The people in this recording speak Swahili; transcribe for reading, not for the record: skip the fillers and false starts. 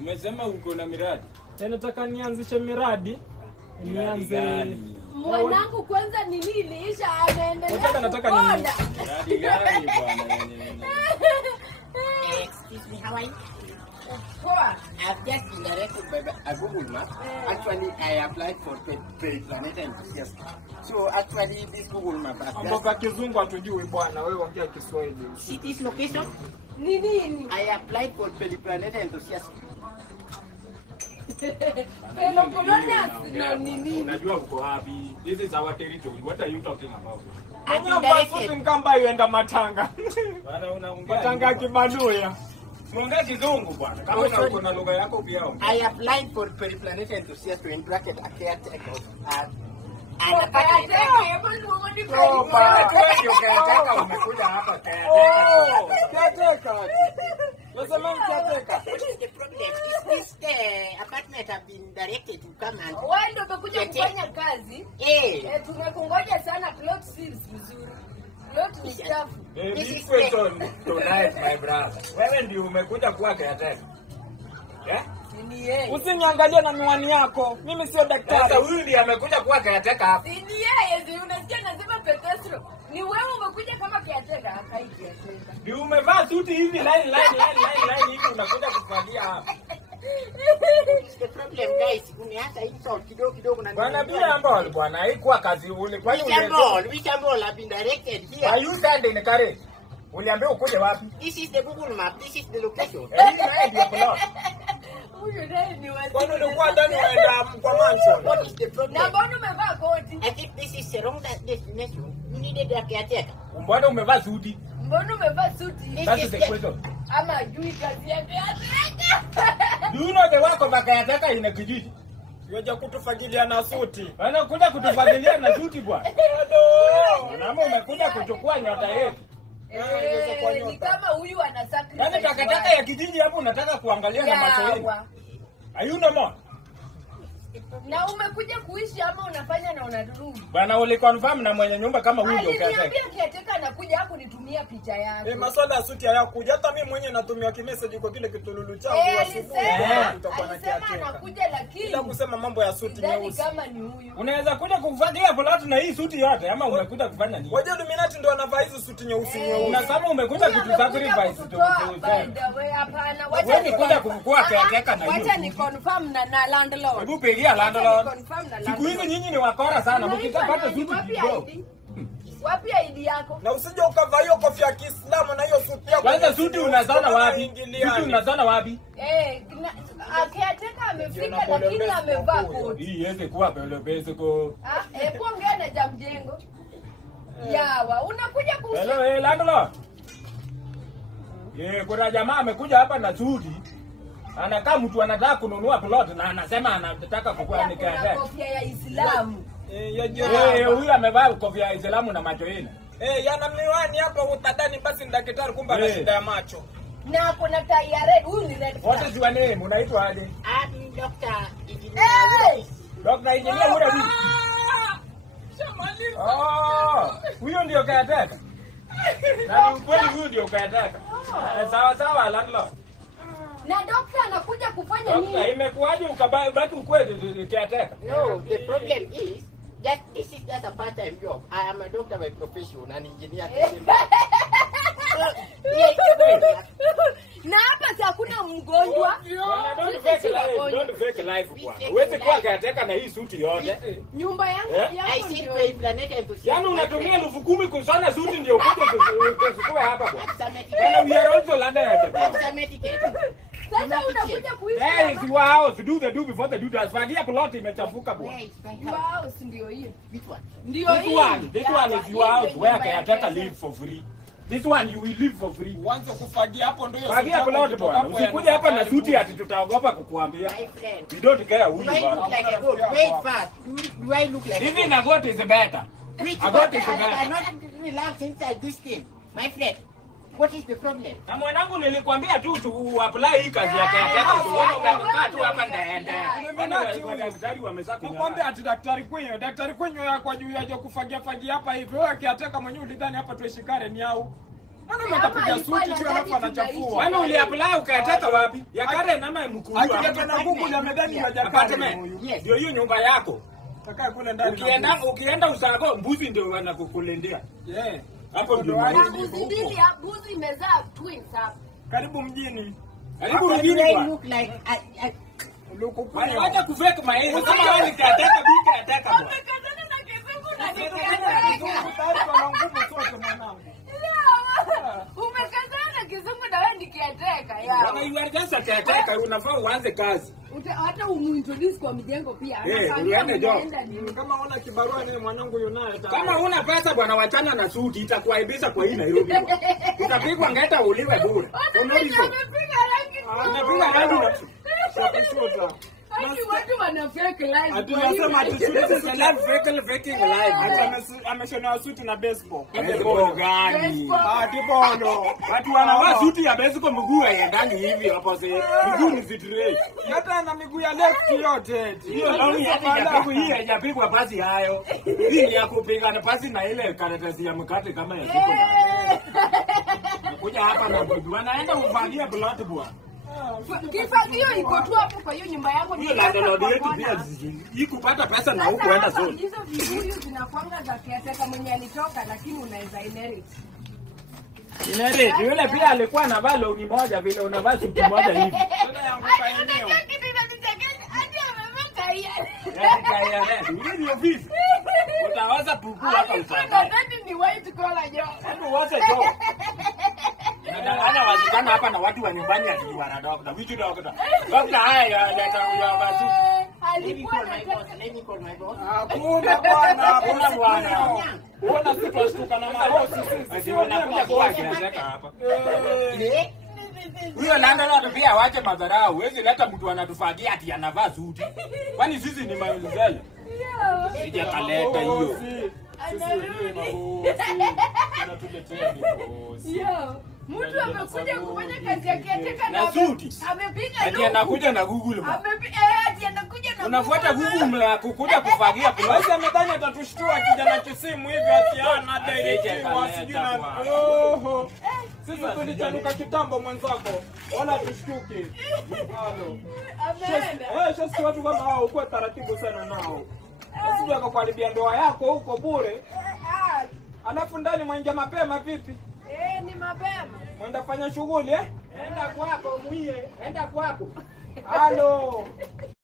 Umesema uko na miradi. Nataka nianzishe miradi. Nianze. Mwanangu kwanza ni nini iliisha anaendelea. Nataka nini? Miradi gani bwana yenyewe? Excuse me, how are you? Poa. I've just been directed by a Google Map. Actually, I applied for Planet Enthusiast. So actually, this Google Map has Amboka kizungu hatujui bwana, wewe ongea Kiswahili. city's location. Ni nini? I applied for Planet Enthusiast. Peloponnese na nini? Unajua uko wapi? This is our territory. What are you talking about? I've been Mwenye directed. mkamba yuenda Matanga. Bwana unaongea. Matanga Kimanuya. Muongea kizungu bwana. Kama uko na lugha yako pia ongea. I applied for Planet Enthusiast to bracket a caretaker. Umekuja hapa Kiateka. Nasema kiateka. What is the problem? Is this apartment have been directed to come and... Wewe ndio umekuja kufanya kazi. Tunakungoja sana plot seals vizuri. Plot ni chafu. This question tonight my brother. Wewe ndio umekuja kuwa caretaker. Ni yeye. Usiniangalie na miwani yako. Mimi sio daktari. Sasa huyu ndiye amekuja kuwa caretaker hapa. Ni yeye, si unasikia nasema Petro. Ni wewe umekuja kama kiateka, hakai kiateka. Ndio umevaa suti hivi line hivi unakuja kufagia hapa. The problem guys, umeanza hizo kidogo na Bwana bila ambao bwana haikuwa kazi ule. Kwa hiyo which ambol have been directed here. are you standing in courage? Uliambiwa ukuje wapi? This is the Google Map. This is the location. Hii ndio plot. Huyu naye ni wazi. Kwani ulikuwa ndani unaenda kwa mansion? What is the problem? Na mbona umevaa koti? I think this is the wrong destination. You needed a caretaker. Mbona umevaa suti? Mbona umevaa suti? That is the question. Ama jui kazi yake ateka. Do you know the work of a caretaker in a kijiji? Yoja kutufagilia na suti. Wanakuja kutufagilia na suti bwana. Naomba umekuja kuchukua nyota yetu. Ni kama huyu ana sacrifice. Yaani takataka ya kijiji hapo unataka kuangalia na macho yenu. Hayuna mo. Na umekuja kuishi ama unafanya na unarudi? Bwana uliconfirm na mwenye nyumba kama huyu ndio caretaker. Aliniambia kiateka anakuja hapo nitumia picha yangu. Masuala ya suti hayakuja. Hata mimi mwenyewe natumia kimessage kwa kile kitululu changu asubuhi. Tutakuwa na Alisema kiateka. anakuja lakini Bila kusema mambo ya suti sidhani nyeusi. kama ni huyu. Unaweza kuja kufagia plot na hii suti yote ama umekuja kufanya nini? Wajua Illuminati ndio wanavaa hizo suti nyeusi nyeusi. Unasema umekuja kutusacrifice to Hapana, Wewe ni kuja kukua caretaker na hiyo. wacha ni confirm na landlord. Hebu pigia landlord. Confirm na Siku hizi nyinyi ni wakora sana. Mkipata suti kidogo. Wapi ID yako? Na usije ukavaa hiyo kofia ya Kiislamu na hiyo suti yako. Kwanza suti unazana wapi? Suti unazana wapi? Akiateka amefika lakini amevaa koti. Hii iweze kuwa pele ko. Ongea na Jamjengo. Yawa, unakuja Hello, landlord. Kuna jamaa amekuja hapa na suti. Anakaa mtu anataka kununua plot na anasema anataka kukua ni caretaker. kofia ya Islamu. Huyu amevaa kofia ya Islamu na macho ina. Yana miwani hapa utadani basi ni daktari kumbe ana shida ya macho. Na kuna tai ya red, huyu ni red. What is your name? Unaitwa aje? I'm Dr. Engineer. Dr. Engineer Mura Bibi. Huyo ndio caretaker. Na ukweli huyo ndio caretaker. Sawa landlord. Na doctor anakuja kufanya nini? Imekuaje ukabaki ukweli caretaker? No, the problem is that this is just a part-time job. I am a doctor by profession and engineer. Na hapa si hakuna mgonjwa. Don't fake life bwana. Uweze kuwa caretaker na hii suti yote. Nyumba yangu I see by Planet Enthusiast. Yaani unatumia 10,000 kusana suti ndio ukuje kuchukua hapa bwana. Some We are also landed. medication. Sasa unakuja kuishi. There is your house. Do the do before the do does. Fagia plot imechafuka bwana. Your house ndio hiyo. Which one? Ndio This hiyo. one is your house where caretaker live for free. This one you will live for free. Uanze kufagia hapo ndio hiyo. Fagia plot bwana. Usikuja hapa na suti ati tutaogopa kukuambia. My friend. We don't care who Do I you look are. like a goat? Wait fast. Do I look like a Even a goat is better. Which A goat? goat is I better. cannot relax inside this thing. My friend, what is the problem? Na mwanangu nilikwambia tu apply hii kazi ya caretaker. Uone umekaa tu hapa ndaenda. Daktari wamezaa Nakwambia ati daktari kwenye ya kwa juu yaje kufagia hapa hivi. Wewe kiateka mwenyewe ulidhani hapa tuishikare ni au? Mbona mtapiga suti tu alafu anachafua? Wewe uliapply ukayataka wapi? Ya Karen ama Mkuru? Akija na Google amedhani ya Japan. Ndio hiyo nyumba yako. Takaa kule ndani. Ukienda usago mbuzi ndio wanakukulendea. Hapo ndio mbuzi imezaa twins hapa. Karibu mjini. Karibu mjini kwa. Look like Wacha kufake maeneo kama wale kiataka bika ataka bwana. Umekazana na kizungu na umekazana na kizungu na wewe nikiateka ya. Wana yuarjasa kiataka unafaa uanze kazi. Hata umuintroduce kwa mjengo pia. Uende job. Kama una kibarua ni mwanangu yunaye. Kama una pesa bwana wachana na suti itakuaibisha kwa hii Nairobi. Utapigwa ngeta uliwe bure. Unapiga rangi na Shapishuta. watu wana fake life. Atunasema faking life. Ameshona suti na baseball. Baseball gani? Kibolo. Watu wanavaa suti ya baseball mguu haendani hivi hapo sasa. Mguu ni straight. Hata na miguu ya left yote. Hiyo launi hata hii haijapigwa pasi hayo. Hii ni ya kupiga na pasi na ile karatasi ya mkate kama ya siko. Kuja hapa na bibi wanaenda kuvalia blood bwana. Kifagio iko tu hapo kwa hiyo nyumba yangu. Hiyo landlord yetu pia hii kupata pesa na huko enda zone. Hizo vibuyu zinakwanga za kiateka mwenye alitoka lakini unaweza inherit. Inherit yule pia alikuwa anavaa longi moja vile unavaa suti moja hivi. Sasa yangu kaeneo. Hii ni ofisi. Utawaza pupu hapa usanga. Ni white collar job. Hebu wacha jo. Ana wazikana hapa na watu wa nyumbani akiwa dokta. Which doctor? Dokta haya ya basi. Alikuwa Hakuna bwana, Hakuna bwana. Uona sisi tustuka na mabosi sisi. Sio wanakuja kwa kiasi hapa. Huyo landlord pia waache madharau. Huwezi leta mtu anatufagia ati anavaa suti. Kwani sisi ni maelezele? Sija kaleta hiyo. Sisi ndio mabosi. Tunatuletea mabosi. mtu amekuja kufanya kazi yake ateka na suti. Amepiga ati anakuja na Google. Ati anakuja na unafuata Google ya kukuja kufagia basi amedhani atatushtua kijana kisimu hivi ati ana direct wasijina. Oho. Sisi tulichanuka kitambo mwenzako. Wala tushtuke. Halo. Ameenda. Sasa watu kama hao uko taratibu sana nao. Usije akakuharibia ndoa yako huko bure. Alafu ndani mwenja mapema vipi? Ni mapema. Mwenda fanya shughuli enda kwako muie, enda kwako. Halo.